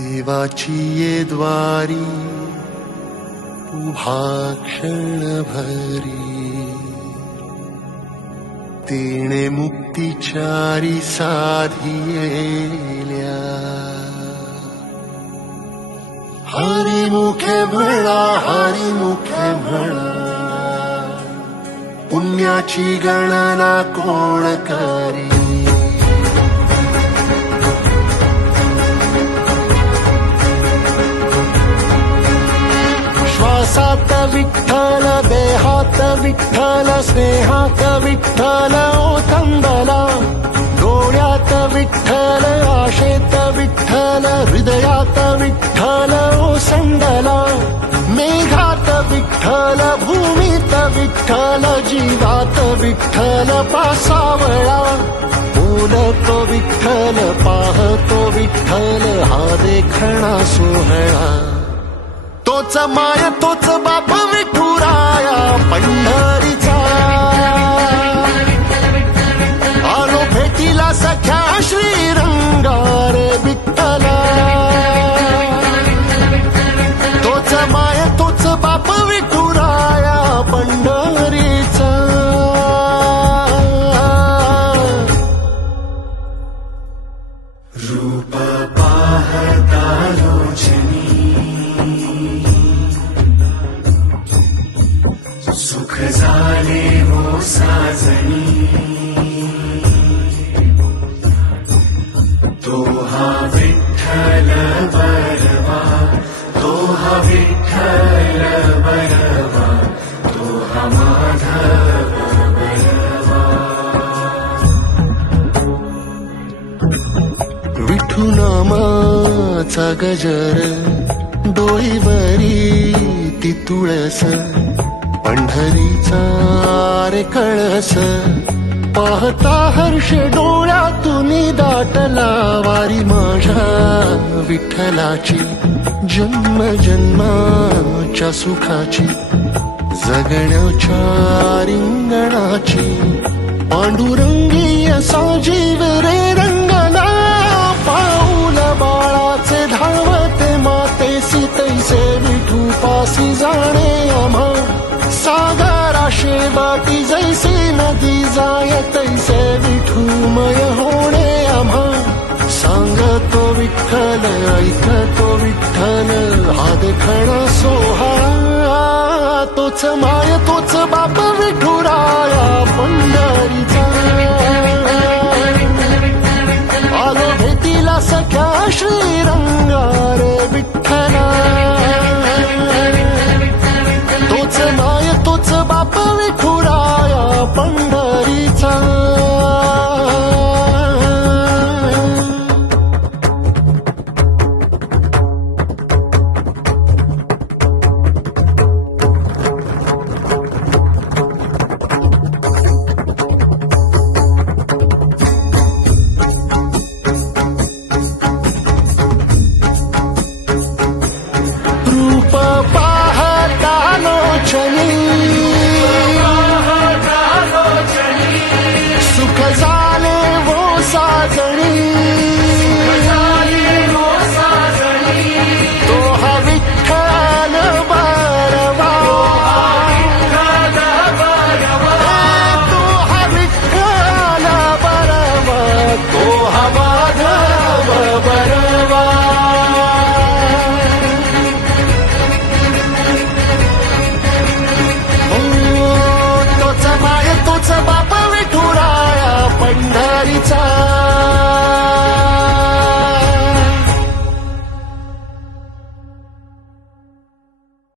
देवाची ये द्वारी उभा क्षणभरी तेणे मुक्तिचारी साधियेल्या हरिमुखे म्हणा हरिमुखे म्हणा पुण्याची गणना कोण करी श्वासात विठ्ठल देहात विठ्ठल स्नेहात विठ्ठल ओथंबला डोळ्यात विठ्ठल आशेत विठ्ठल हृदयात विठ्ठल ओसंडला मेघात विठ्ठल भूमीत विठ्ठल जीवात विठ्ठल पासावळा बोलतो विठ्ठल पाहतो विठ्ठल हा देखणा सोहळा तोच माय तोच बाप विठुराया पंढरीचा आलो भेटीला सख्या श्रीरंगार विठ्ठला तोच माय तोच बाप विठुराया पंढरीचा रूप पाहता लोचनी सुख झाले हो साजनी तो हा विठ्ठल बरवा तो हा विठ्ठल बरवा तो हा माधव बरवा विठू नामाचा गजर डोईवरी ती तुळस पंढरीचा रे कळस पाहता हर्ष डोळ्यातून दाटला वारी माझ्या विठ्ठलाची जन्म जन्माच्या सुखाची जगण्याच्या रिंगणाची पांडुरंगीय साजीव रे रंगला पाऊल बाळाचे धावते मातेसी तैसे विठू पासी जाणे आम्हा सागराशे बाटी जैसे नदी जाय तैसे विठूमय होणे आम्हा सांगतो विठ्ठल ऐकतो विठ्ठल हा देखणा सोहळा तोच माय तोच बाप विठुराया पंढरीचा